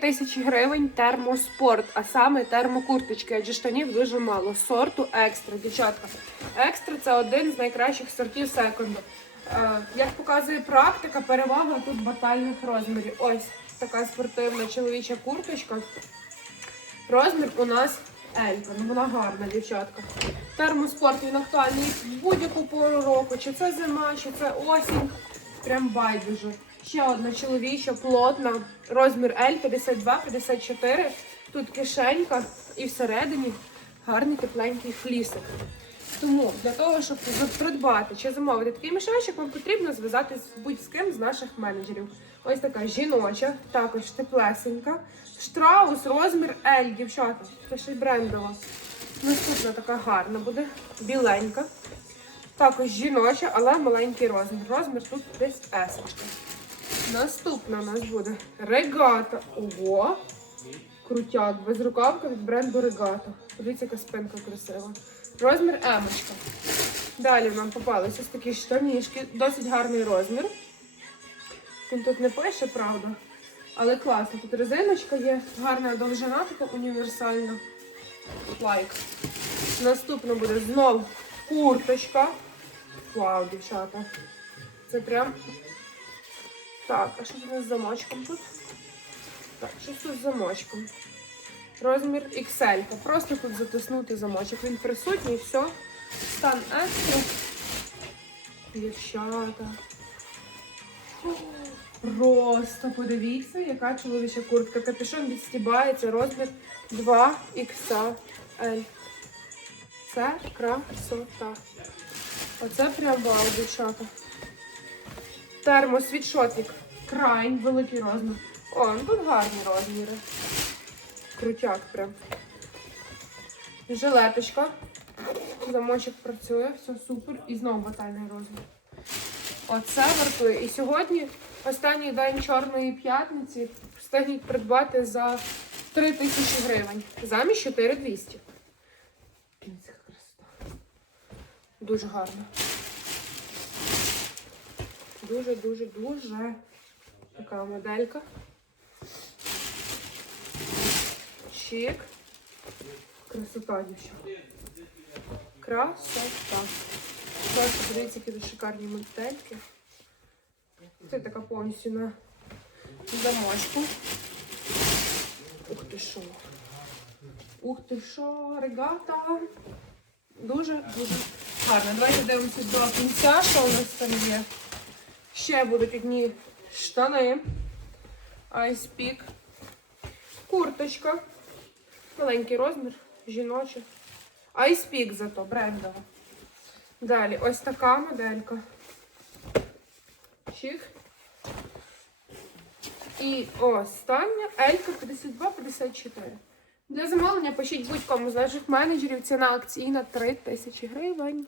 Тисячі гривень термоспорт, а саме термокурточки, адже штанів дуже мало. Сорту екстра, дівчатка. Екстра це один з найкращих сортів секунду. Е, як показує практика, перевага тут батальних розмірів. Ось така спортивна чоловіча курточка. Розмір у нас Елька. Ну вона гарна, дівчатка. Термоспорт він актуальний в будь-яку пору року. Чи це зима, чи це осінь. Прям байдуже. Ще одна чоловіча, плотна. Розмір L 52-54. Тут кишенька і всередині гарний тепленький флісик. Тому для того, щоб придбати чи замовити такий мішечок, вам потрібно зв'язатись з будь з наших менеджерів. Ось така жіноча, також теплесенька. Штраус, розмір L, дівчата. Це ще й брендова. Наступна така гарна буде, біленька. Також жіноча, але маленький розмір. Розмір тут десь S. Наступна у нас буде регата. Ого! Крутяк, безрукавка від бренду Регата. Подивіться, яка спинка красива. Розмір емочка. Далі нам попалися ось такі штанішки, досить гарний розмір. Він тут не пише, правда. Але класно. Тут резиночка є, гарна довжина, така універсальна. Лайк. Наступно буде знов курточка. Вау, дівчата. Це прям. Так, а що у з замочком тут? Так, щось тут з замочком. Розмір XL. Просто тут затиснути замочок. Він присутній, все. Стан екстра. Дівчата. Просто подивіться, яка чоловіча куртка. Капюшон відстібається, розмір 2XL. Це красота. Оце прям вау, дівчата. Термосвітшотик. Крайнь, великий розмір. О, ну тут гарні розміри. Крутяк прям. Жилеточка. Замочок працює, все супер. І знову батальний розмір. Оце вартує. І сьогодні, останній день Чорної п'ятниці, встигніть придбати за 3 тисячі гривень. Замість 4200. Дивіться, красота. Дуже гарно. Дуже, дуже, дуже така моделька. Чик. Красота, дівчата. Красота. Просто подивіться, які тут шикарні модельки. Це така повністю на замочку. Ух ти що. Ух ти що, регата. Дуже, дуже гарно. Давайте дивимося до кінця, що у нас там є. Ще будуть одні штани. Peak. Курточка. Маленький розмір, жіноча. Peak зато брендова. Далі ось така моделька. Чих. І остання Елька 52-54. Для замовлення пишіть будь-кому з наших менеджерів. Ціна акційна 3 тисячі гривень.